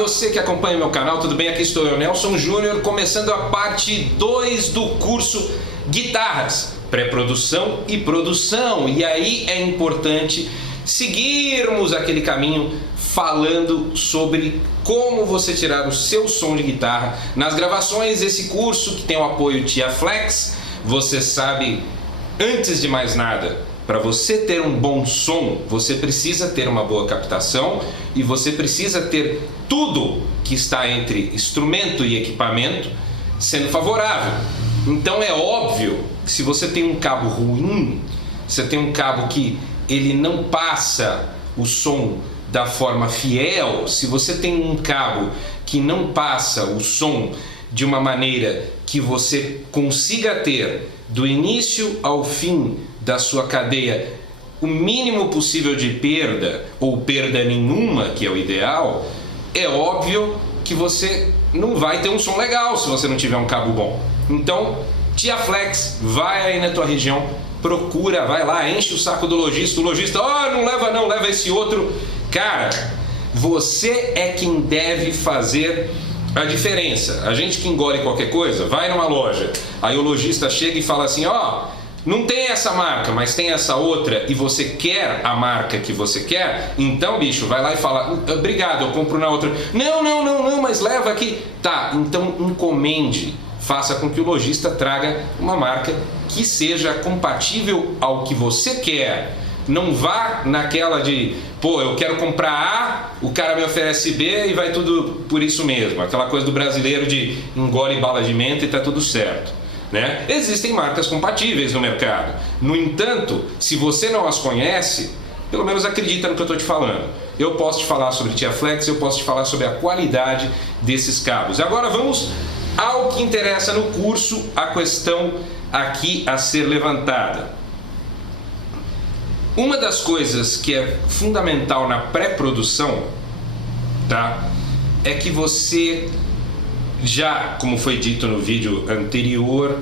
você que acompanha meu canal, tudo bem? Aqui estou eu, Nelson Júnior, começando a parte 2 do curso Guitarras, Pré-Produção e Produção. E aí é importante seguirmos aquele caminho falando sobre como você tirar o seu som de guitarra nas gravações. Esse curso que tem o apoio TIAFlex, você sabe, antes de mais nada, para você ter um bom som, você precisa ter uma boa captação e você precisa ter tudo que está entre instrumento e equipamento sendo favorável. Então é óbvio que se você tem um cabo ruim, você tem um cabo que ele não passa o som da forma fiel, se você tem um cabo que não passa o som de uma maneira que você consiga ter do início ao fim da sua cadeia o mínimo possível de perda ou perda nenhuma, que é o ideal, é óbvio que você não vai ter um som legal se você não tiver um cabo bom. Então, TIAFlex, vai aí na tua região, procura, vai lá, enche o saco do lojista, o lojista, não leva não, leva esse outro. Cara, você é quem deve fazer a diferença. A gente que engole qualquer coisa, vai numa loja, aí o lojista chega e fala assim, não tem essa marca, mas tem essa outra e você quer a marca que você quer, então, bicho, vai lá e fala, obrigado, eu compro na outra. Não, mas leva aqui. Tá, então encomende, faça com que o lojista traga uma marca que seja compatível ao que você quer. Não vá naquela de, eu quero comprar A, o cara me oferece B e vai tudo por isso mesmo. Aquela coisa do brasileiro de engole bala de menta e tá tudo certo. Né? Existem marcas compatíveis no mercado. No entanto, se você não as conhece, pelo menos acredita no que eu estou te falando. Eu posso te falar sobre TIAFlex, eu posso te falar sobre a qualidade desses cabos. Agora vamos ao que interessa no curso, a questão aqui a ser levantada. Uma das coisas que é fundamental na pré-produção, tá? É que você já, como foi dito no vídeo anterior,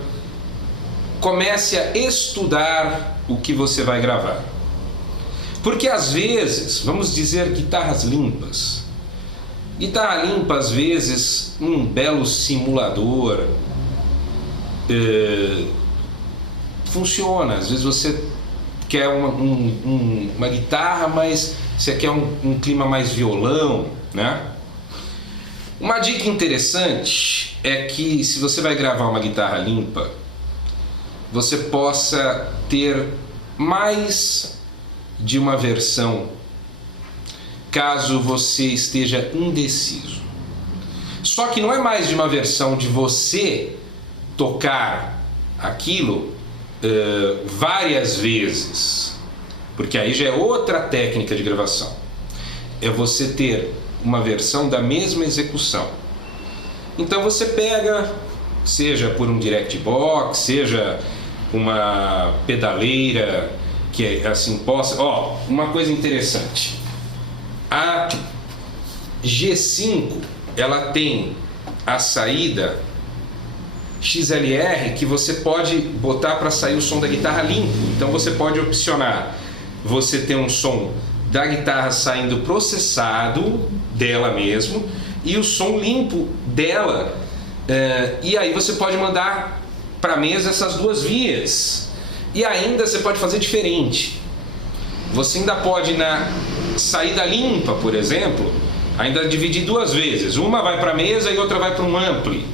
comece a estudar o que você vai gravar. Porque às vezes, vamos dizer, guitarras limpas. Guitarra limpa, às vezes, um belo simulador funciona. Às vezes você quer uma guitarra, mas você quer um clima mais violão, né? Uma dica interessante é que se você vai gravar uma guitarra limpa, você possa ter mais de uma versão, caso você esteja indeciso. Só que não é mais de uma versão de você tocar aquilo várias vezes, porque aí já é outra técnica de gravação. É você ter uma versão da mesma execução. Então você pega, seja por um direct box, seja uma pedaleira que assim possa. Uma coisa interessante. A G5, ela tem a saída XLR que você pode botar para sair o som da guitarra limpo. Então você pode opcionar você ter um som da guitarra saindo processado dela mesmo e o som limpo dela, e aí você pode mandar para a mesa essas duas vias. E ainda você pode fazer diferente, você ainda pode na saída limpa, por exemplo, ainda dividir duas vezes, uma vai para a mesa e outra vai para um ampli.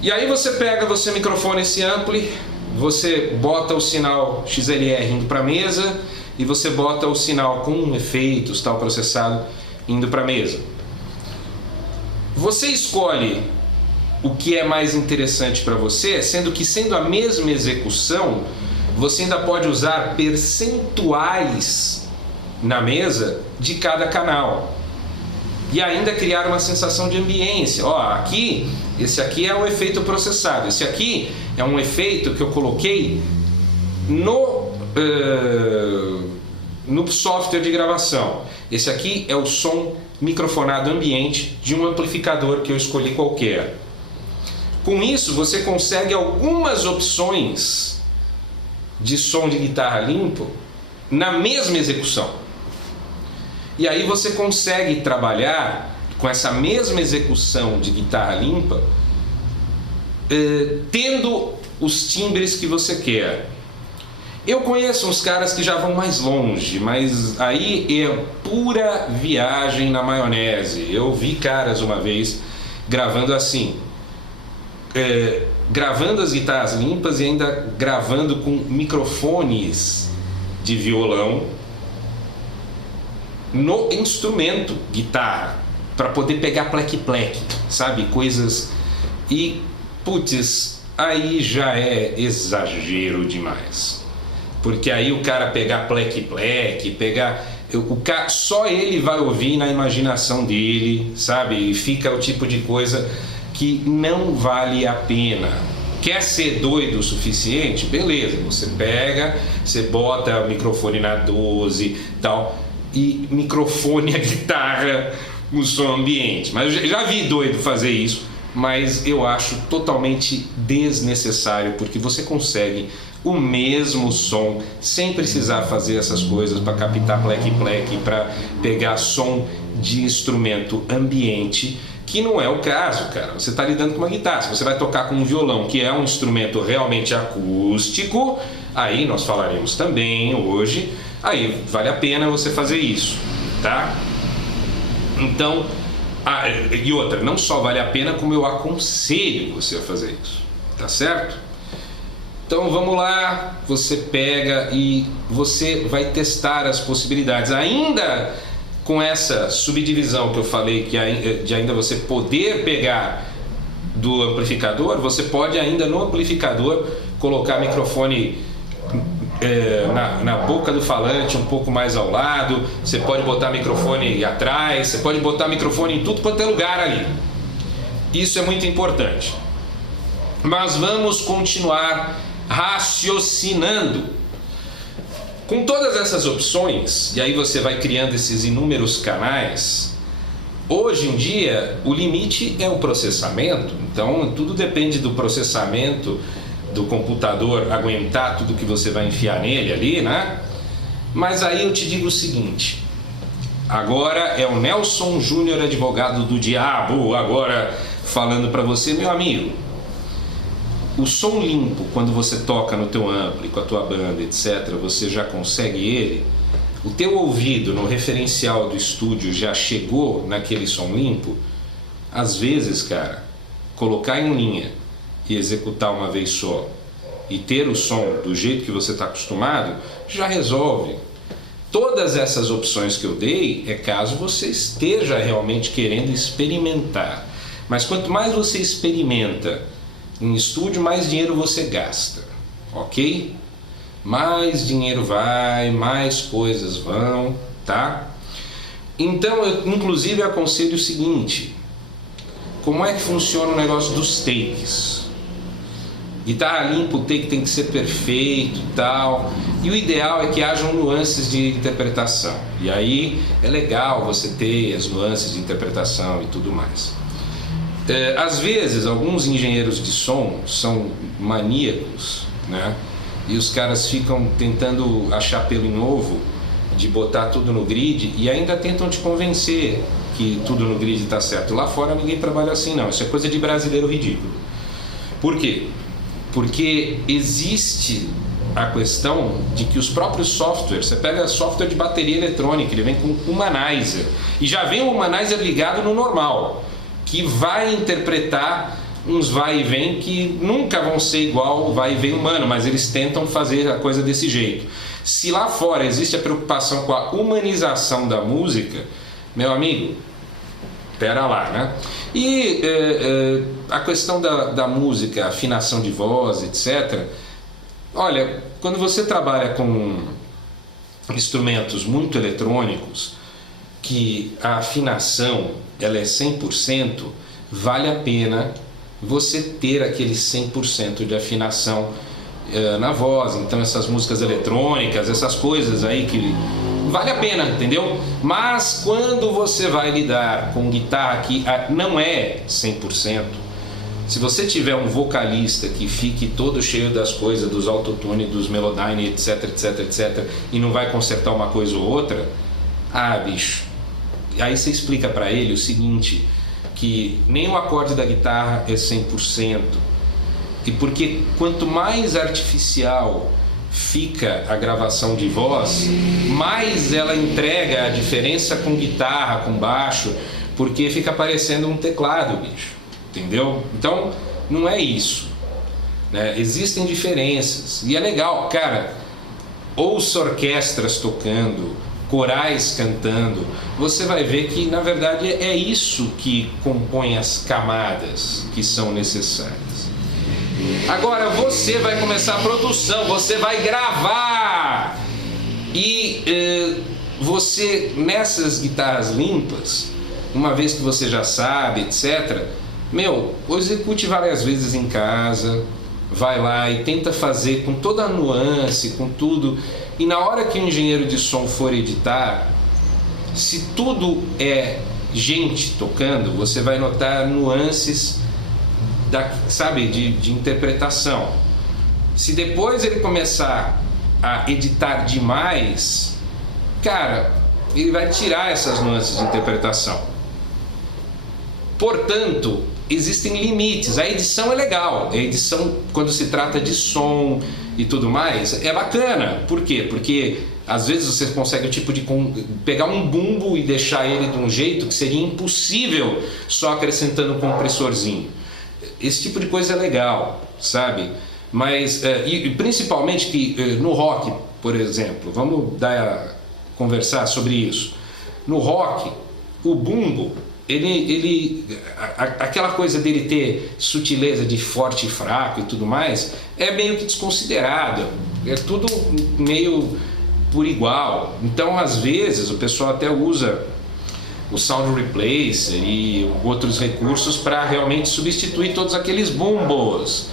E aí você pega, você microfona esse ampli, você bota o sinal XLR indo para a mesa e você bota o sinal com efeitos, tal, processado, indo para a mesa. Você escolhe o que é mais interessante para você, sendo que, sendo a mesma execução, você ainda pode usar percentuais na mesa de cada canal. E ainda criar uma sensação de ambiência. Esse aqui é um efeito processado, esse aqui é um efeito que eu coloquei no software de gravação. Esse aqui é o som microfonado ambiente de um amplificador que eu escolhi qualquer. Com isso você consegue algumas opções de som de guitarra limpo na mesma execução. E aí você consegue trabalhar com essa mesma execução de guitarra limpa, tendo os timbres que você quer. Eu conheço uns caras que já vão mais longe, mas aí é pura viagem na maionese. Eu vi caras uma vez gravando assim, gravando as guitarras limpas e ainda gravando com microfones de violão no instrumento guitarra, para poder pegar pleque-pleque, sabe? Coisas. E, putz, aí já é exagero demais. Porque aí o cara pegar pleque-pleque, só ele vai ouvir na imaginação dele, sabe? E fica o tipo de coisa que não vale a pena. Quer ser doido o suficiente? Beleza, você pega, você bota o microfone na 12 tal, e microfone a guitarra no som ambiente. Mas eu já vi doido fazer isso, mas eu acho totalmente desnecessário, porque você consegue o mesmo som sem precisar fazer essas coisas para captar pleque-pleque, para pegar som de instrumento ambiente, que não é o caso, cara. Você está lidando com uma guitarra. Se você vai tocar com um violão, que é um instrumento realmente acústico, aí nós falaremos também hoje, aí vale a pena você fazer isso, tá? Então, e outra, não só vale a pena, como eu aconselho você a fazer isso, tá certo? Então vamos lá, você pega e você vai testar as possibilidades. Ainda com essa subdivisão que eu falei, de ainda você poder pegar do amplificador, você pode ainda no amplificador colocar microfone na boca do falante, um pouco mais ao lado. Você pode botar microfone atrás, você pode botar microfone em tudo quanto é lugar ali. Isso é muito importante. Mas vamos continuar raciocinando. Com todas essas opções, e aí você vai criando esses inúmeros canais, hoje em dia o limite é o processamento. Então tudo depende do processamento do computador aguentar tudo que você vai enfiar nele ali, né? Mas aí eu te digo o seguinte, agora é o Nelson Júnior, advogado do diabo, agora falando para você, meu amigo. O som limpo, quando você toca no teu ampli, com a tua banda, etc., você já consegue ele. O teu ouvido no referencial do estúdio já chegou naquele som limpo. Às vezes, cara, colocar em linha e executar uma vez só e ter o som do jeito que você está acostumado, já resolve. Todas essas opções que eu dei é caso você esteja realmente querendo experimentar. Mas quanto mais você experimenta em estúdio, mais dinheiro você gasta, ok? Mais dinheiro vai, mais coisas vão, tá? Então eu inclusive aconselho o seguinte: como é que funciona o negócio dos takes? Guitarra limpa, o take tem que ser perfeito e tal, e o ideal é que hajam nuances de interpretação, e aí é legal você ter as nuances de interpretação e tudo mais. Às vezes alguns engenheiros de som são maníacos, né? E os caras ficam tentando achar pelo em ovo de botar tudo no grid e ainda tentam te convencer que tudo no grid está certo. Lá fora ninguém trabalha assim não, isso é coisa de brasileiro ridículo. Por quê? Porque existe a questão de que os próprios softwares, você pega software de bateria eletrônica, ele vem com humanizer e já vem o humanizer ligado no normal, que vai interpretar uns vai e vem que nunca vão ser igual o vai e vem humano, mas eles tentam fazer a coisa desse jeito. Se lá fora existe a preocupação com a humanização da música, meu amigo, pera lá, né? E a questão da música, afinação de voz, etc. Olha, quando você trabalha com instrumentos muito eletrônicos, que a afinação ela é 100%, vale a pena você ter aquele 100% de afinação na voz. Então essas músicas eletrônicas, essas coisas aí que vale a pena, entendeu? Mas quando você vai lidar com guitarra que não é 100%, se você tiver um vocalista que fique todo cheio das coisas, dos autotune, dos melodyne, etc, etc, etc, e não vai consertar uma coisa ou outra, bicho, aí você explica para ele o seguinte, que nem o acorde da guitarra é 100%, e porque quanto mais artificial fica a gravação de voz, mais ela entrega a diferença com guitarra, com baixo, porque fica parecendo um teclado, bicho, entendeu? Então, não é isso, né? Existem diferenças, e é legal, cara, ouça orquestras tocando, corais cantando, você vai ver que, na verdade, é isso que compõe as camadas que são necessárias. Agora você vai começar a produção, você vai gravar, e você, nessas guitarras limpas, uma vez que você já sabe, etc., execute várias vezes em casa, vai lá e tenta fazer com toda a nuance, com tudo, e na hora que o engenheiro de som for editar, se tudo é gente tocando, você vai notar nuances de interpretação. Se depois ele começar a editar demais, cara, ele vai tirar essas nuances de interpretação. Portanto, existem limites. A edição é legal. A edição, quando se trata de som e tudo mais, é bacana. Por quê? Porque às vezes você consegue pegar um bumbo e deixar ele de um jeito que seria impossível só acrescentando um compressorzinho. Esse tipo de coisa é legal, sabe? Mas, e principalmente que no rock, por exemplo, vamos conversar sobre isso. No rock, o bumbo, aquela coisa dele ter sutileza de forte e fraco e tudo mais, é meio que desconsiderado. É tudo meio por igual. Então, às vezes, o pessoal até usa o Sound Replacer e outros recursos para realmente substituir todos aqueles bumbos.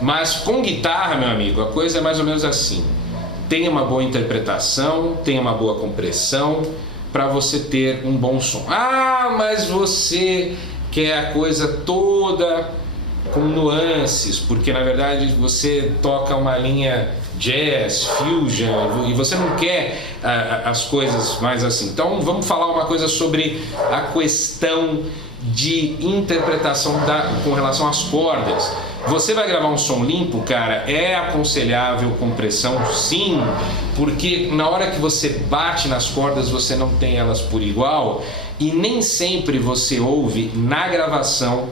Mas com guitarra, meu amigo, a coisa é mais ou menos assim. Tenha uma boa interpretação, tenha uma boa compressão para você ter um bom som. Ah, mas você quer a coisa toda com nuances, porque na verdade você toca uma linha jazz, fusion, e você não quer as coisas mais assim. Então vamos falar uma coisa sobre a questão de interpretação com relação às cordas. Você vai gravar um som limpo, cara, é aconselhável compressão, sim, porque na hora que você bate nas cordas você não tem elas por igual, e nem sempre você ouve na gravação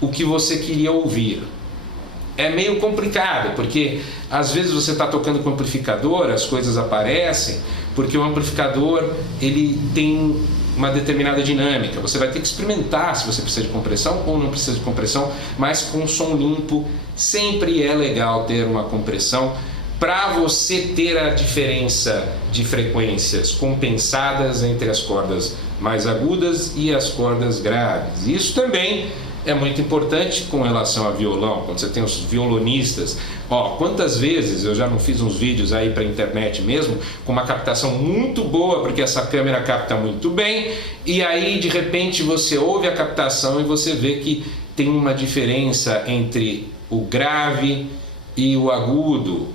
o que você queria ouvir. É meio complicado, porque às vezes você está tocando com amplificador, as coisas aparecem, porque o amplificador ele tem uma determinada dinâmica. Você vai ter que experimentar se você precisa de compressão ou não precisa de compressão, mas com som limpo sempre é legal ter uma compressão para você ter a diferença de frequências compensadas entre as cordas mais agudas e as cordas graves. Isso também é muito importante com relação a violão, quando você tem os violonistas. Quantas vezes eu já não fiz uns vídeos aí para a internet mesmo, com uma captação muito boa, porque essa câmera capta muito bem, e aí de repente você ouve a captação e você vê que tem uma diferença entre o grave e o agudo,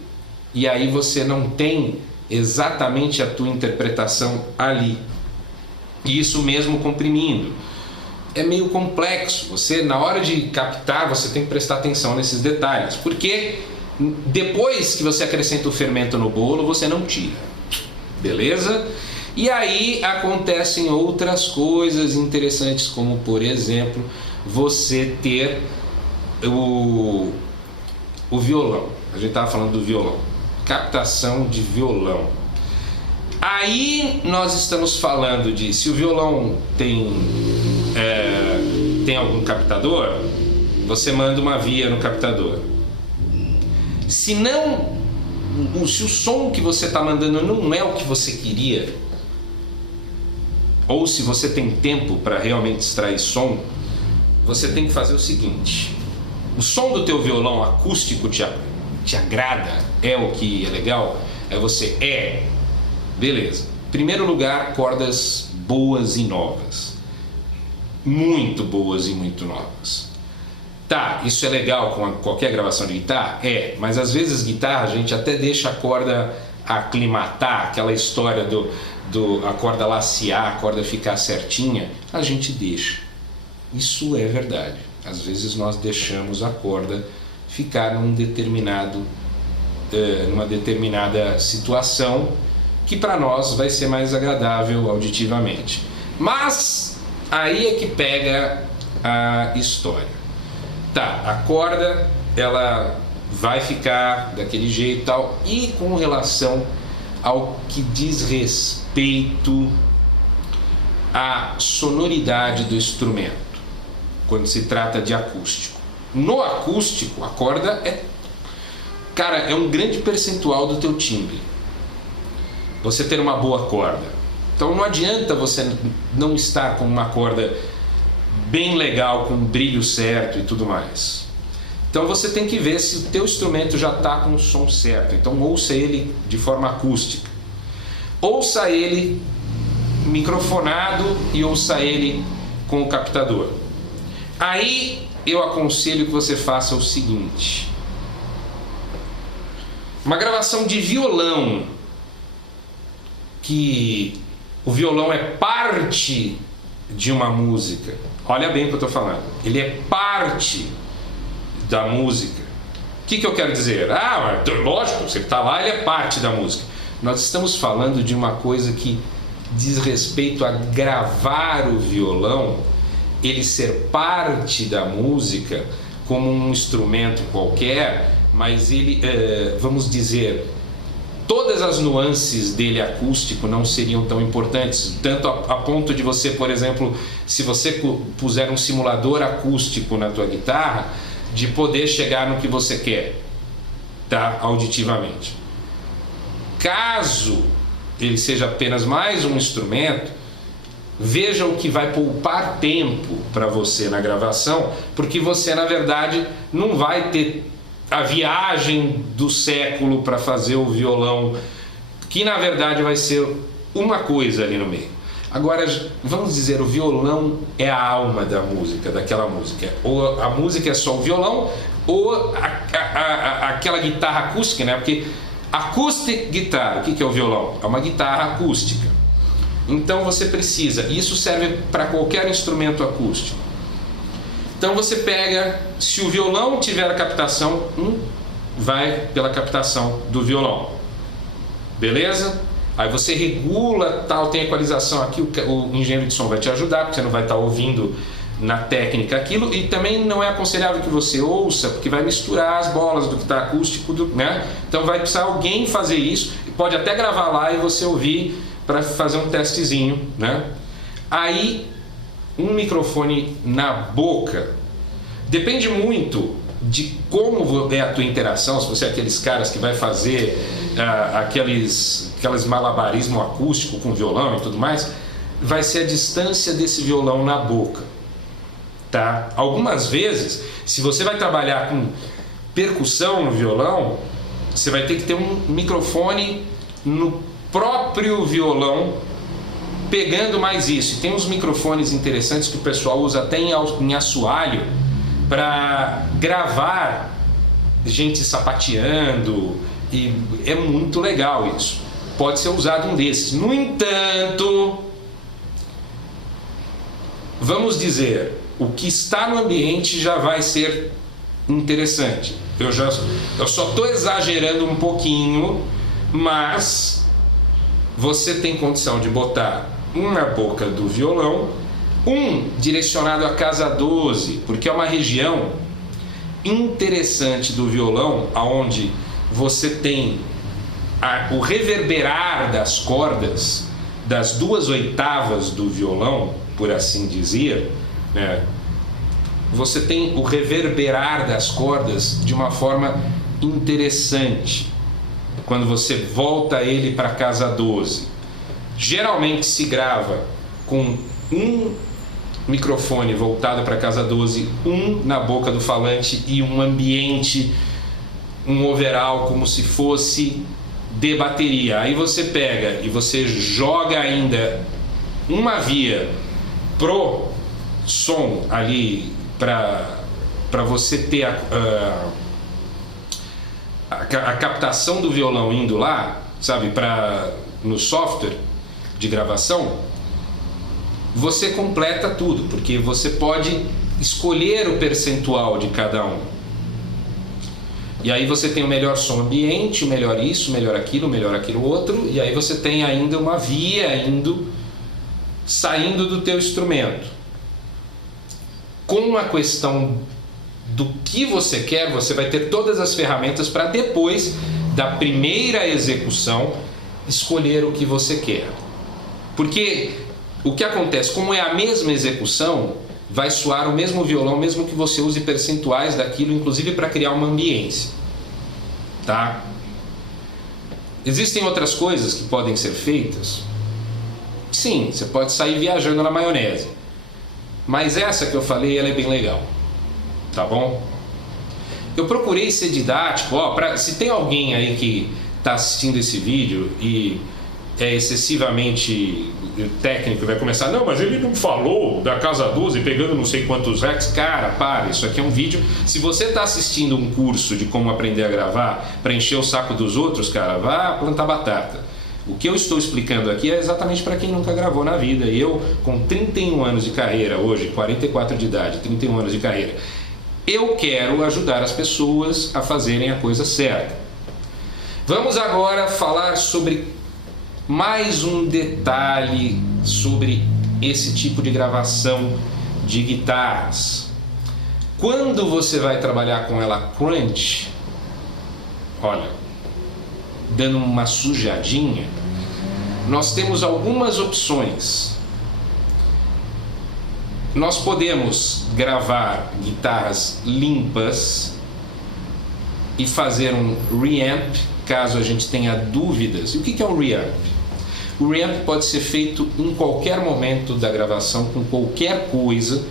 e aí você não tem exatamente a tua interpretação ali. E isso mesmo comprimindo. É meio complexo, você na hora de captar você tem que prestar atenção nesses detalhes, porque depois que você acrescenta o fermento no bolo você não tira, beleza? E aí acontecem outras coisas interessantes, como por exemplo você ter o violão. A gente estava falando do violão, captação de violão. Aí nós estamos falando de se o violão tem algum captador, você manda uma via no captador. Se o som que você está mandando não é o que você queria, ou se você tem tempo para realmente extrair som, você tem que fazer o seguinte: o som do teu violão acústico te agrada, é o que é legal, beleza. Primeiro lugar, cordas boas e novas. Muito boas e muito novas. Tá, isso é legal com qualquer gravação de guitarra? Mas às vezes guitarra a gente até deixa a corda aclimatar, aquela história do a corda lacear, a corda ficar certinha, a gente deixa. Isso é verdade. Às vezes nós deixamos a corda ficar numa determinada situação que para nós vai ser mais agradável auditivamente. Mas aí é que pega a história. Tá, a corda ela vai ficar daquele jeito e tal, e com relação ao que diz respeito à sonoridade do instrumento, quando se trata de acústico. No acústico, a corda é um grande percentual do teu timbre. Você ter uma boa corda. Então não adianta você não estar com uma corda bem legal, com o brilho certo e tudo mais. Então você tem que ver se o teu instrumento já está com o som certo. Então ouça ele de forma acústica. Ouça ele microfonado e ouça ele com o captador. Aí eu aconselho que você faça o seguinte. Uma gravação de violão, que o violão é parte de uma música. Olha bem o que eu estou falando. Ele é parte da música. O que eu quero dizer? Lógico, você está lá, ele é parte da música. Nós estamos falando de uma coisa que diz respeito a gravar o violão, ele ser parte da música como um instrumento qualquer, mas ele, vamos dizer, todas as nuances dele acústico não seriam tão importantes, tanto a ponto de você, por exemplo, se você puser um simulador acústico na tua guitarra, de poder chegar no que você quer, tá? Auditivamente. Caso ele seja apenas mais um instrumento, veja o que vai poupar tempo para você na gravação, porque você, na verdade, não vai ter a viagem do século para fazer o violão, que na verdade vai ser uma coisa ali no meio. Agora, vamos dizer, o violão é a alma da música, daquela música. Ou a música é só o violão, ou aquela guitarra acústica, né? Porque acoustic guitar, o que é o violão? É uma guitarra acústica. Então você precisa, e isso serve para qualquer instrumento acústico. Então você pega, se o violão tiver a captação, vai pela captação do violão. Beleza? Aí você regula, tal, tem equalização aqui, o engenheiro de som vai te ajudar, porque você não vai estar ouvindo na técnica aquilo, e também não é aconselhável que você ouça, porque vai misturar as bolas do que está acústico, né? Então vai precisar alguém fazer isso, pode até gravar lá e você ouvir para fazer um testezinho, né? Aí, um microfone na boca, depende muito de como é a tua interação, se você é aqueles caras que vai fazer aqueles malabarismo acústico com violão e tudo mais, vai ser a distância desse violão na boca, tá? Algumas vezes, se você vai trabalhar com percussão no violão, você vai ter que ter um microfone no próprio violão, pegando mais isso. E tem uns microfones interessantes que o pessoal usa até em assoalho para gravar gente sapateando, e é muito legal isso. Pode ser usado um desses. No entanto, vamos dizer, o que está no ambiente já vai ser interessante. Eu só estou exagerando um pouquinho, mas você tem condição de botar um na boca do violão, um direcionado à casa 12, porque é uma região interessante do violão, onde você tem o reverberar das cordas das 2/8 do violão, por assim dizer, né? Você tem o reverberar das cordas de uma forma interessante quando você volta ele para casa 12. Geralmente se grava com um microfone voltado para casa 12, um na boca do falante e um ambiente, um overall como se fosse de bateria. Aí você pega e você joga ainda uma via pro som ali para você ter a captação do violão indo lá. sabe, no software de gravação, você completa tudo, porque você pode escolher o percentual de cada um. E aí você tem o melhor som ambiente, o melhor isso, o melhor aquilo outro, e aí você tem ainda uma via saindo do teu instrumento. Com a questão do que você quer, você vai ter todas as ferramentas para depois da primeira execução escolher o que você quer. Porque o que acontece, como é a mesma execução, vai soar o mesmo violão, mesmo que você use percentuais daquilo, inclusive para criar uma ambiência, tá? Existem outras coisas que podem ser feitas? Sim, você pode sair viajando na maionese, mas essa que eu falei, ela é bem legal, tá bom? Eu procurei ser didático, se tem alguém aí que está assistindo esse vídeo e é excessivamente técnico, vai começar, não, mas ele não falou da Casa 12 pegando não sei quantos racks. Cara, para, isso aqui é um vídeo. Se você está assistindo um curso de como aprender a gravar para encher o saco dos outros, cara, vá plantar batata. O que eu estou explicando aqui é exatamente para quem nunca gravou na vida. E eu, com 31 anos de carreira hoje, 44 de idade, 31 anos de carreira, eu quero ajudar as pessoas a fazerem a coisa certa. Vamos agora falar sobre mais um detalhe sobre esse tipo de gravação de guitarras. Quando você vai trabalhar com ela crunch, olha, dando uma sujadinha, nós temos algumas opções. Nós podemos gravar guitarras limpas e fazer um reamp, caso a gente tenha dúvidas. E o que é um reamp? O reamp pode ser feito em qualquer momento da gravação, com qualquer coisa,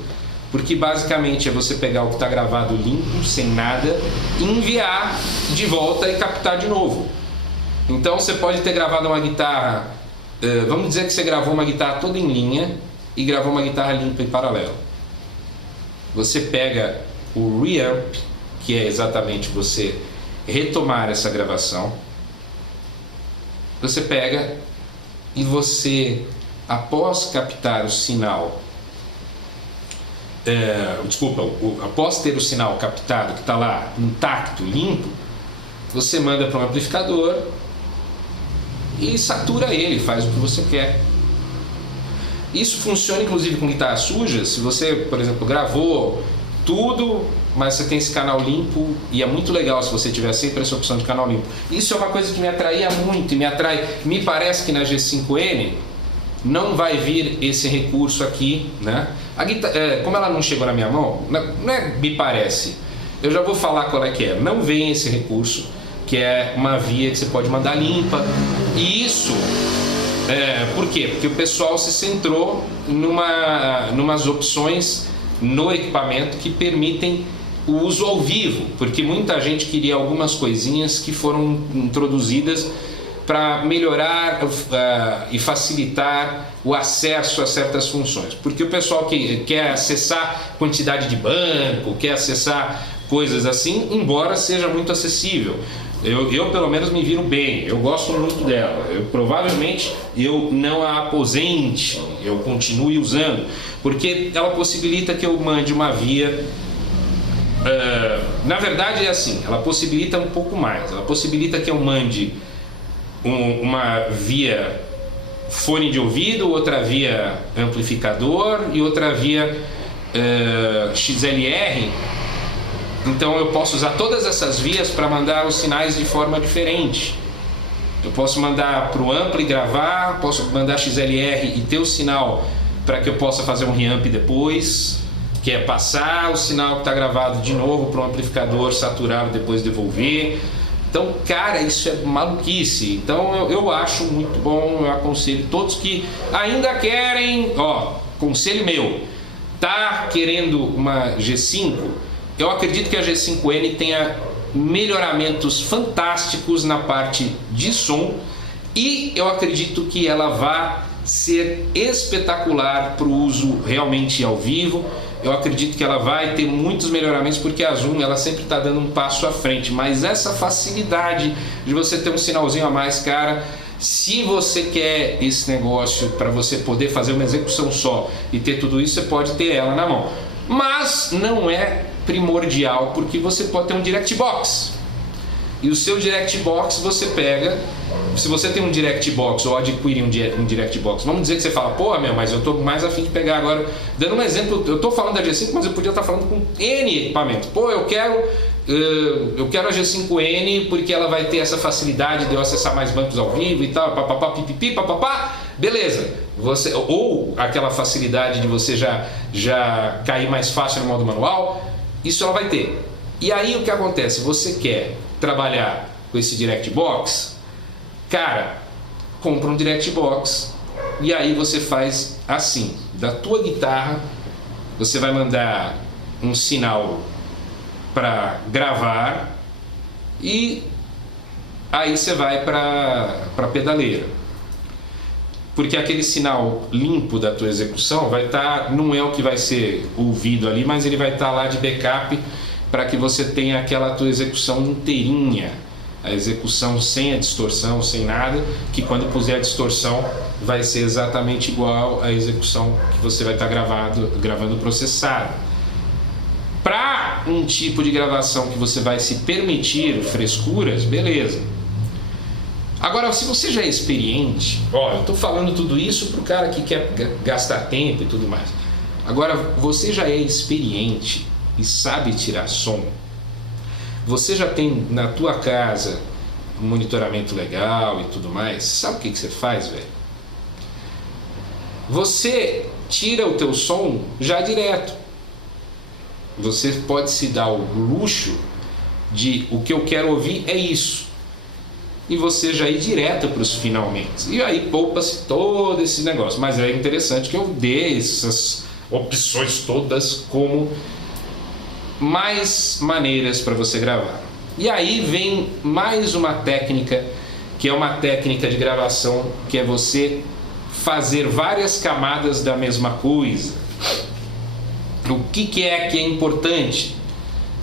porque basicamente é você pegar o que está gravado limpo, sem nada, enviar de volta e captar de novo. Então você pode ter gravado uma guitarra, vamos dizer que você gravou uma guitarra toda em linha e gravou uma guitarra limpa em paralelo. Você pega o reamp, que é exatamente você retomar essa gravação. Você pega e você, após captar o sinal, após ter o sinal captado, que está lá intacto, limpo, você manda para um amplificador e satura ele, faz o que você quer. Isso funciona inclusive com guitarras sujas. Se você, por exemplo, gravou tudo, mas você tem esse canal limpo, e é muito legal se você tiver sempre essa opção de canal limpo. Isso é uma coisa que me atraía muito e me atrai. Me parece que na G5N não vai vir esse recurso aqui, né? A guitarra, como ela não chegou na minha mão, não é me parece, eu já vou falar qual é que é. Não vem esse recurso, que é uma via que você pode mandar limpa. E isso, por quê? Porque o pessoal se centrou numas opções no equipamento que permitem o uso ao vivo, porque muita gente queria algumas coisinhas que foram introduzidas para melhorar e facilitar o acesso a certas funções, porque o pessoal que quer acessar quantidade de banco, quer acessar coisas assim, embora seja muito acessível. Eu pelo menos me viro bem, eu gosto muito dela. Provavelmente eu não a aposente, eu continue usando, porque ela possibilita que eu mande uma via. Na verdade é assim, ela possibilita um pouco mais. Ela possibilita que eu mande uma via fone de ouvido, outra via amplificador e outra via XLR. Então eu posso usar todas essas vias para mandar os sinais de forma diferente. Eu posso mandar para o ampli gravar, posso mandar XLR e ter o sinal para que eu possa fazer um reamp depois, que é passar o sinal que está gravado de novo para o amplificador, saturar e depois devolver. Então, cara, isso é maluquice. Então eu acho muito bom, eu aconselho todos que ainda querem, conselho meu, tá querendo uma G5, eu acredito que a G5N tenha melhoramentos fantásticos na parte de som, e eu acredito que ela vá ser espetacular para o uso realmente ao vivo, eu acredito que ela vai ter muitos melhoramentos, porque a Zoom ela sempre está dando um passo à frente, mas essa facilidade de você ter um sinalzinho a mais, cara, se você quer esse negócio para você poder fazer uma execução só e ter tudo isso, você pode ter ela na mão, mas não é primordial, porque você pode ter um Direct Box. E o seu Direct Box você pega, se você tem um Direct Box ou adquire um Direct Box, vamos dizer que você fala, pô, mas eu estou mais afim de pegar agora, dando um exemplo, eu estou falando da G5, mas eu podia estar falando com N equipamentos. Pô, eu quero a G5N porque ela vai ter essa facilidade de eu acessar mais bancos ao vivo e tal, papapá, pipipi, papapá, beleza. Ou aquela facilidade de você já cair mais fácil no modo manual, isso ela vai ter. E aí o que acontece? Você quer trabalhar com esse Direct Box, cara, compra um Direct Box e aí você faz assim, da tua guitarra você vai mandar um sinal para gravar e aí você vai para pedaleira, porque aquele sinal limpo da tua execução vai estar, não é o que vai ser ouvido ali, mas ele vai estar lá de backup para que você tenha aquela tua execução inteirinha, a execução sem a distorção, sem nada, que quando puser a distorção vai ser exatamente igual à execução que você vai estar gravando processado. Para um tipo de gravação que você vai se permitir frescuras, beleza. Agora, se você já é experiente, eu estou falando tudo isso para o cara que quer gastar tempo e tudo mais. Agora, você já é experiente e sabe tirar som, você já tem na tua casa um monitoramento legal e tudo mais, sabe o que você faz, velho? Você tira o teu som já direto. Você pode se dar o luxo de o que eu quero ouvir é isso, e você já ir direto para os finalmente, e aí poupa-se todo esse negócio. Mas é interessante que eu dê essas opções todas como mais maneiras para você gravar. E aí vem mais uma técnica, que é uma técnica de gravação, que é você fazer várias camadas da mesma coisa. O que é importante?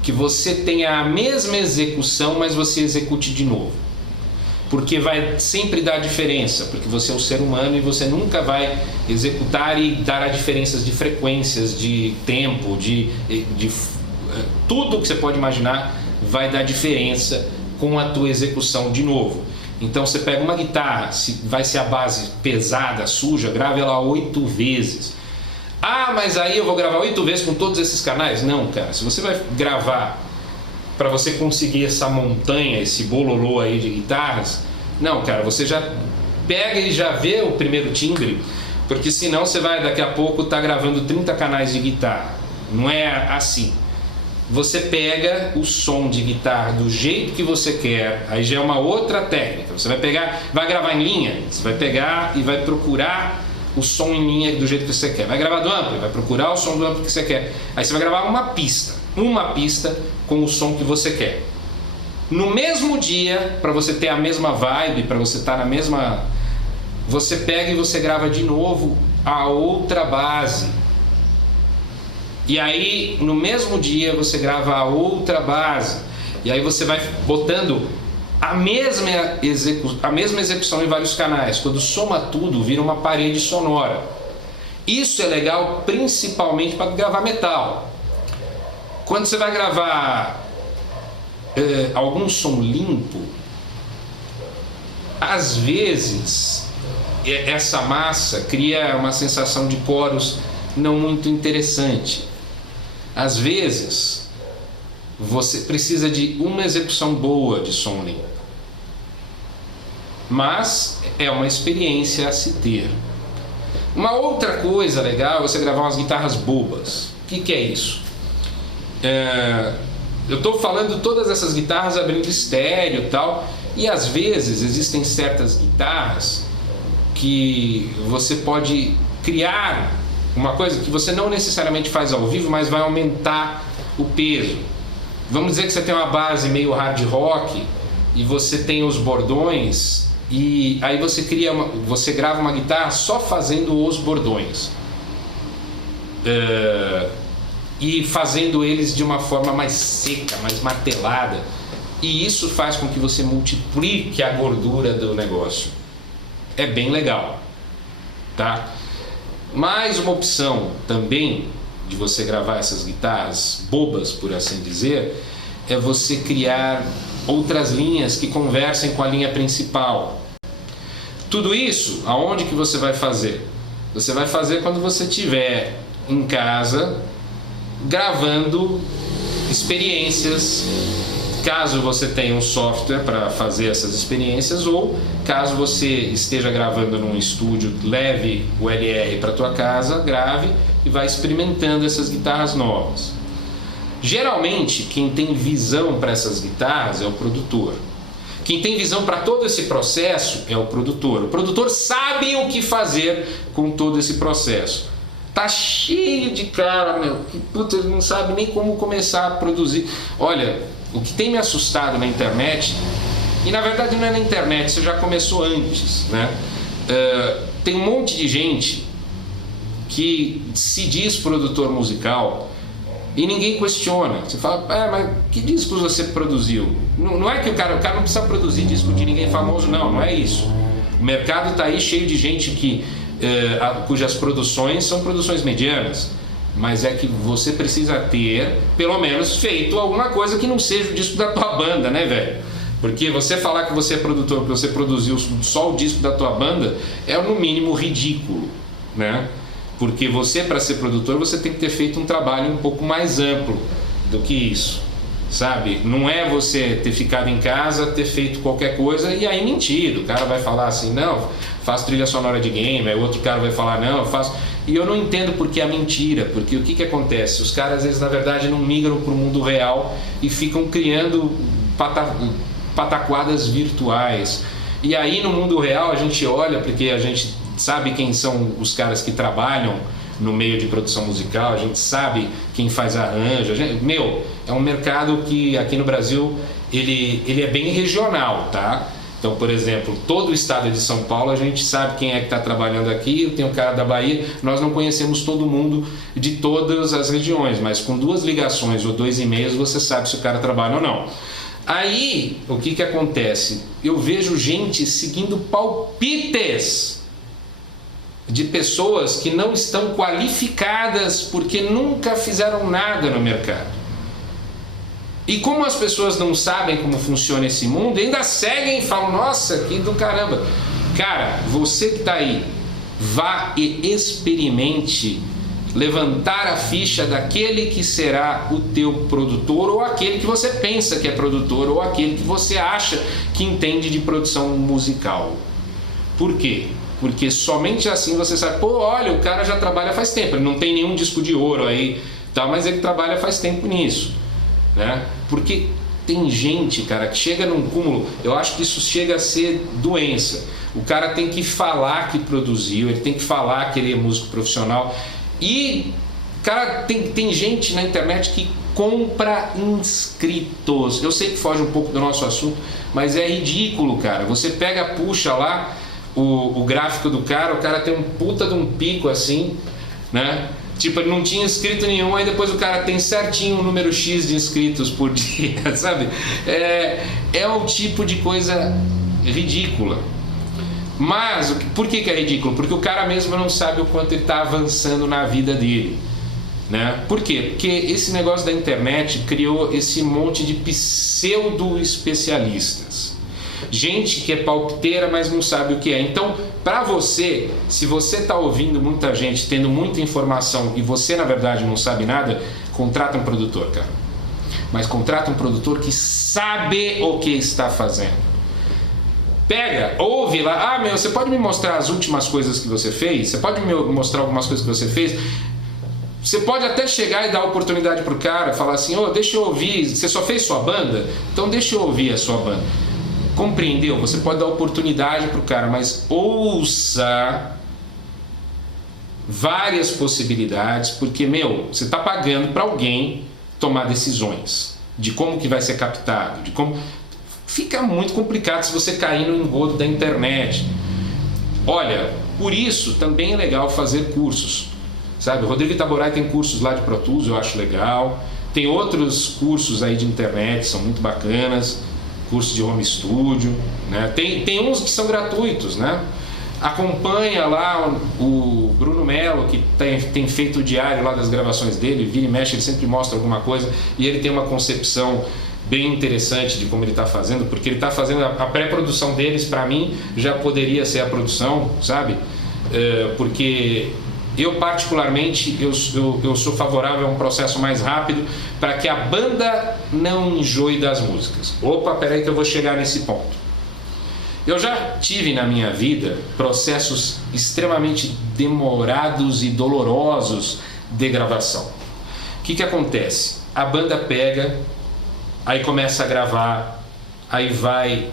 Que você tenha a mesma execução, mas você execute de novo. Porque vai sempre dar diferença, porque você é um ser humano e você nunca vai executar e dar diferenças de frequências, de tempo, de tudo que você pode imaginar vai dar diferença com a tua execução de novo. Então você pega uma guitarra, vai ser a base pesada, suja, grava ela 8 vezes. Ah, mas aí eu vou gravar 8 vezes com todos esses canais? Não, cara. Se você vai gravar para você conseguir essa montanha, esse bololô aí de guitarras, não, cara, você já pega e já vê o primeiro timbre, porque senão você vai daqui a pouco estar gravando 30 canais de guitarra. Não é assim. Você pega o som de guitarra do jeito que você quer, aí já é uma outra técnica. Você vai gravar em linha, você vai pegar e vai procurar o som em linha do jeito que você quer. Vai gravar do amplo, vai procurar o som do amplo que você quer. Aí você vai gravar uma pista com o som que você quer. No mesmo dia, para você ter a mesma vibe, para você estar na mesma... Você pega e você grava de novo a outra base. E aí, no mesmo dia, você grava a outra base. E aí você vai botando a mesma execução em vários canais. Quando soma tudo, vira uma parede sonora. Isso é legal principalmente para gravar metal. Quando você vai gravar algum som limpo, às vezes essa massa cria uma sensação de coros não muito interessante. Às vezes você precisa de uma execução boa de som limpo, mas é uma experiência a se ter. Uma outra coisa legal é você gravar umas guitarras bobas. O que é isso? Eu estou falando todas essas guitarras abrindo estéreo e tal, e às vezes existem certas guitarras que você pode criar uma coisa que você não necessariamente faz ao vivo, mas vai aumentar o peso. Vamos dizer que você tem uma base meio hard rock e você tem os bordões, e aí você grava uma guitarra só fazendo os bordões. e fazendo eles de uma forma mais seca, mais martelada. E isso faz com que você multiplique a gordura do negócio. É bem legal, tá? Mais uma opção também de você gravar essas guitarras bobas, por assim dizer, é você criar outras linhas que conversem com a linha principal. Tudo isso, aonde que você vai fazer? Você vai fazer quando você estiver em casa gravando experiências, caso você tenha um software para fazer essas experiências, ou caso você esteja gravando num estúdio, leve o LR para tua casa, grave e vai experimentando essas guitarras novas. Geralmente quem tem visão para essas guitarras é o produtor. Quem tem visão para todo esse processo é o produtor. O produtor sabe o que fazer com todo esse processo. Tá cheio de cara, meu, que puta, ele não sabe nem como começar a produzir. Olha, o que tem me assustado na internet, e na verdade não é na internet, isso já começou antes, né? Tem um monte de gente que se diz produtor musical e ninguém questiona. Você fala, mas que discos você produziu? Não é que o cara não precisa produzir disco de ninguém famoso, não é isso. O mercado tá aí cheio de gente cujas produções são produções medianas, mas é que você precisa ter, pelo menos, feito alguma coisa que não seja o disco da tua banda, né, velho? Porque você falar que você é produtor, que você produziu só o disco da tua banda, é no mínimo ridículo, né? Porque você, para ser produtor, você tem que ter feito um trabalho um pouco mais amplo do que isso, sabe? Não é você ter ficado em casa, ter feito qualquer coisa e aí mentido. O cara vai falar assim, não, faço trilha sonora de game, aí o outro cara vai falar, não, eu faço... E eu não entendo porque é mentira, porque o que acontece? Os caras, às vezes, na verdade, não migram para o mundo real e ficam criando pataquadas virtuais. E aí, no mundo real, a gente olha, porque a gente sabe quem são os caras que trabalham no meio de produção musical, a gente sabe quem faz arranjo. É um mercado que aqui no Brasil, ele é bem regional, tá? Então, por exemplo, todo o estado de São Paulo, a gente sabe quem é que está trabalhando aqui, tem um cara da Bahia, nós não conhecemos todo mundo de todas as regiões, mas com 2 ligações ou 2 e-mails você sabe se o cara trabalha ou não. Aí, o que acontece? Eu vejo gente seguindo palpites de pessoas que não estão qualificadas porque nunca fizeram nada no mercado. E como as pessoas não sabem como funciona esse mundo, ainda seguem e falam, nossa, que do caramba. Cara, você que está aí, vá e experimente levantar a ficha daquele que será o teu produtor, ou aquele que você pensa que é produtor, ou aquele que você acha que entende de produção musical. Por quê? Porque somente assim você sabe, olha, o cara já trabalha faz tempo, ele não tem nenhum disco de ouro aí, tá, mas ele trabalha faz tempo nisso. Né? Porque tem gente, cara, que chega num cúmulo, eu acho que isso chega a ser doença. O cara tem que falar que produziu, ele tem que falar que ele é músico profissional. E, cara, tem gente na internet que compra inscritos. Eu sei que foge um pouco do nosso assunto, mas é ridículo, cara. Você puxa lá o gráfico do cara, o cara tem um puta de um pico assim, né? Tipo, ele não tinha inscrito nenhum, aí depois o cara tem certinho o número X de inscritos por dia, sabe? É um tipo de coisa ridícula. Mas, por que é ridículo? Porque o cara mesmo não sabe o quanto ele está avançando na vida dele, né? Por quê? Porque esse negócio da internet criou esse monte de pseudo-especialistas. Gente que é palpiteira, mas não sabe o que é. Então, para você, se você está ouvindo muita gente, tendo muita informação e você, na verdade, não sabe nada, contrata um produtor, cara. Mas contrata um produtor que sabe o que está fazendo. Pega, ouve lá, você pode me mostrar as últimas coisas que você fez? Você pode me mostrar algumas coisas que você fez? Você pode até chegar e dar oportunidade pro cara, falar assim, deixa eu ouvir, você só fez sua banda? Então deixa eu ouvir a sua banda. Compreendeu? Você pode dar oportunidade pro cara, mas ouça várias possibilidades, porque, você está pagando para alguém tomar decisões de como que vai ser captado, de como... Fica muito complicado se você cair no engodo da internet. Olha, por isso também é legal fazer cursos. sabe? O Rodrigo Itaboraí tem cursos lá de Pro Tools, eu acho legal. Tem outros cursos aí de internet, são muito bacanas, curso de home studio, né? Tem uns que são gratuitos, né? Acompanha lá o Bruno Mello, que tem feito o diário lá das gravações dele, vira e mexe, ele sempre mostra alguma coisa, e ele tem uma concepção bem interessante de como ele está fazendo, porque ele está fazendo a pré-produção deles, para mim, já poderia ser a produção, sabe? Porque eu particularmente, eu sou favorável a um processo mais rápido para que a banda não enjoe das músicas. Opa, peraí que eu vou chegar nesse ponto. Eu já tive na minha vida processos extremamente demorados e dolorosos de gravação. O que acontece? A banda pega, aí começa a gravar, aí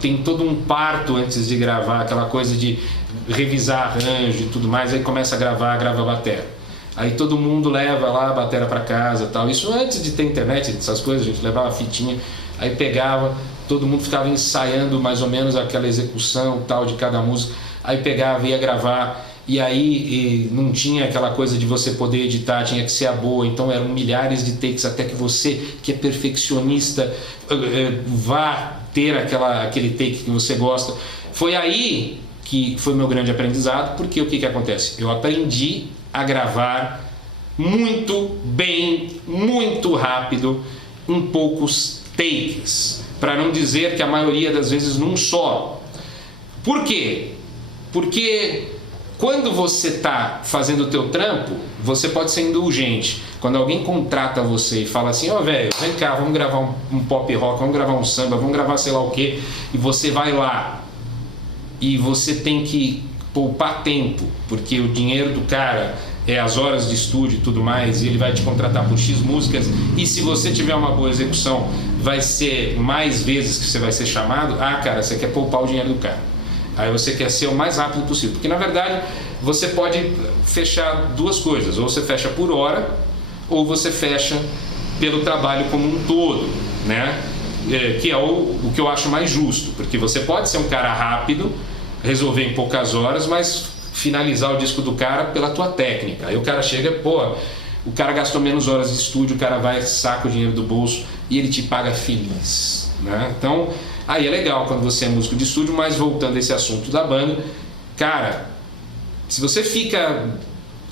tem todo um parto antes de gravar, aquela coisa de revisar arranjo e tudo mais, aí começa a grava a bateria. Aí todo mundo leva lá a bateria para casa, tal. Isso antes de ter internet, essas coisas, a gente levava a fitinha, aí pegava, todo mundo ficava ensaiando mais ou menos aquela execução tal de cada música, aí pegava, ia gravar, e aí não tinha aquela coisa de você poder editar, tinha que ser a boa, então eram milhares de takes até que você, que é perfeccionista, vá ter aquele take que você gosta. Foi aí que foi meu grande aprendizado, porque o que acontece? Eu aprendi a gravar muito bem, muito rápido, em poucos takes, para não dizer que a maioria das vezes num só. Por quê? Porque quando você está fazendo o teu trampo, você pode ser indulgente. Quando alguém contrata você e fala assim, ó, velho, vem cá, vamos gravar um pop rock, vamos gravar um samba, vamos gravar sei lá o quê, e você vai lá e você tem que poupar tempo, porque o dinheiro do cara é as horas de estúdio e tudo mais, e ele vai te contratar por X músicas, e se você tiver uma boa execução, vai ser mais vezes que você vai ser chamado. Cara, você quer poupar o dinheiro do cara. Aí você quer ser o mais rápido possível, porque na verdade você pode fechar duas coisas, ou você fecha por hora, ou você fecha pelo trabalho como um todo, né? Que é o que eu acho mais justo, porque você pode ser um cara rápido, resolver em poucas horas, mas finalizar o disco do cara pela tua técnica. Aí o cara chega, o cara gastou menos horas de estúdio, o cara vai, saca o dinheiro do bolso e ele te paga feliz, né? Então, aí é legal quando você é músico de estúdio, mas voltando a esse assunto da banda, cara, se você fica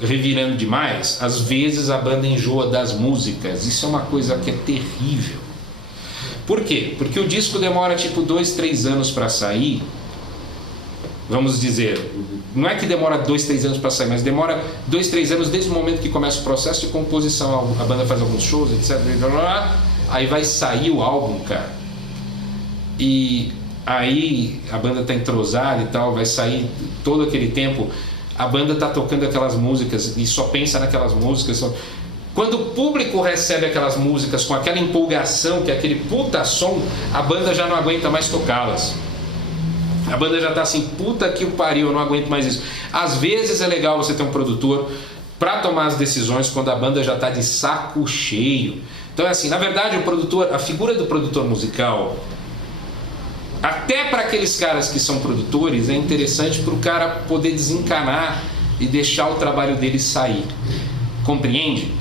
revirando demais, às vezes a banda enjoa das músicas. Isso é uma coisa que é terrível. Por quê? Porque o disco demora tipo 2, 3 anos para sair. Vamos dizer, não é que demora 2, 3 anos para sair, mas demora 2, 3 anos desde o momento que começa o processo de composição. A banda faz alguns shows, etc. Aí vai sair o álbum, cara. E aí a banda tá entrosada e tal, vai sair todo aquele tempo. A banda tá tocando aquelas músicas e só pensa naquelas músicas. Quando o público recebe aquelas músicas com aquela empolgação, que é aquele puta som, a banda já não aguenta mais tocá-las. A banda já tá assim, puta que pariu, eu não aguento mais isso. Às vezes é legal você ter um produtor para tomar as decisões quando a banda já tá de saco cheio. Então é assim, na verdade o produtor, a figura do produtor musical, até para aqueles caras que são produtores, é interessante para o cara poder desencanar e deixar o trabalho dele sair. Compreende?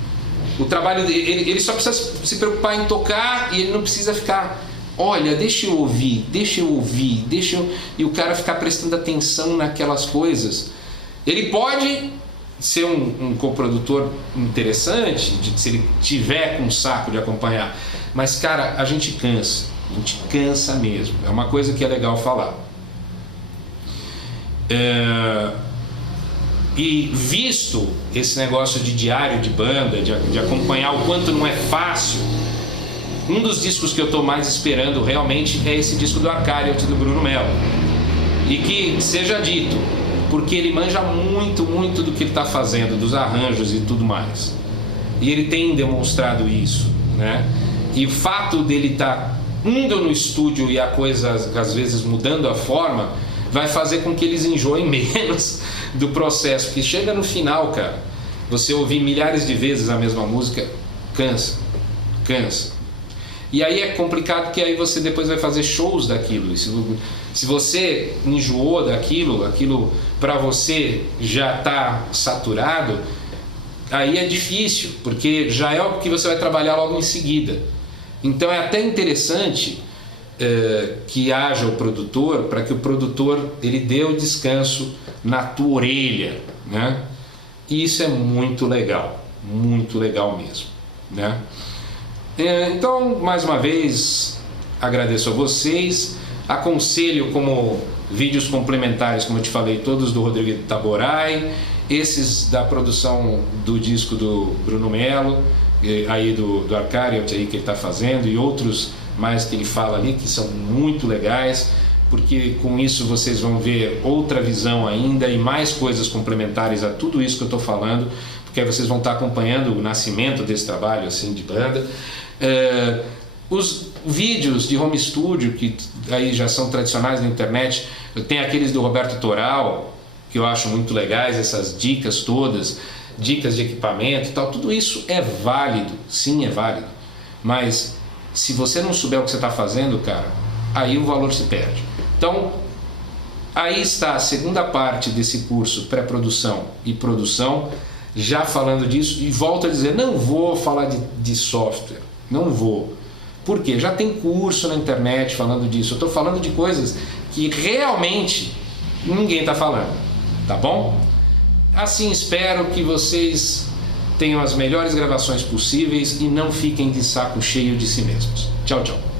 O trabalho dele, ele só precisa se preocupar em tocar e ele não precisa ficar, olha, deixa eu ouvir, e o cara ficar prestando atenção naquelas coisas. Ele pode ser um coprodutor interessante, se ele tiver com saco de acompanhar, mas cara, a gente cansa mesmo, é uma coisa que é legal falar. E visto esse negócio de diário de banda, de acompanhar o quanto não é fácil, um dos discos que eu estou mais esperando realmente é esse disco do Arcariot do Bruno Mello. E que seja dito, porque ele manja muito do que ele está fazendo, dos arranjos e tudo mais. E ele tem demonstrado isso, né? E o fato dele estar indo no estúdio e a coisa às vezes mudando a forma, vai fazer com que eles enjoem menos do processo. Porque chega no final, cara, você ouvir milhares de vezes a mesma música, cansa. E aí é complicado porque aí você depois vai fazer shows daquilo. E se você enjoou daquilo, aquilo para você já está saturado, aí é difícil, porque já é o que você vai trabalhar logo em seguida. Então é até interessante que haja o produtor, para que o produtor ele dê o descanso na tua orelha, né? E isso é muito legal mesmo, né? Então, mais uma vez, agradeço a vocês, aconselho como vídeos complementares, como eu te falei, todos do Rodrigo Taborai, esses da produção do disco do Bruno Melo, aí do Arcariot aí que ele está fazendo, e outros mais que ele fala ali, que são muito legais, porque com isso vocês vão ver outra visão ainda e mais coisas complementares a tudo isso que eu estou falando, porque aí vocês vão estar acompanhando o nascimento desse trabalho assim de banda. Os vídeos de home studio que aí já são tradicionais na internet, tem aqueles do Roberto Toral, que eu acho muito legais, essas dicas todas, dicas de equipamento e tal, tudo isso é válido, sim, é válido, mas se você não souber o que você está fazendo, cara, aí o valor se perde. Então, aí está a segunda parte desse curso, pré-produção e produção, já falando disso, e volto a dizer, não vou falar de software, não vou. Por quê? Já tem curso na internet falando disso, eu estou falando de coisas que realmente ninguém está falando, tá bom? Assim, espero que vocês tenham as melhores gravações possíveis e não fiquem de saco cheio de si mesmos. Tchau, tchau.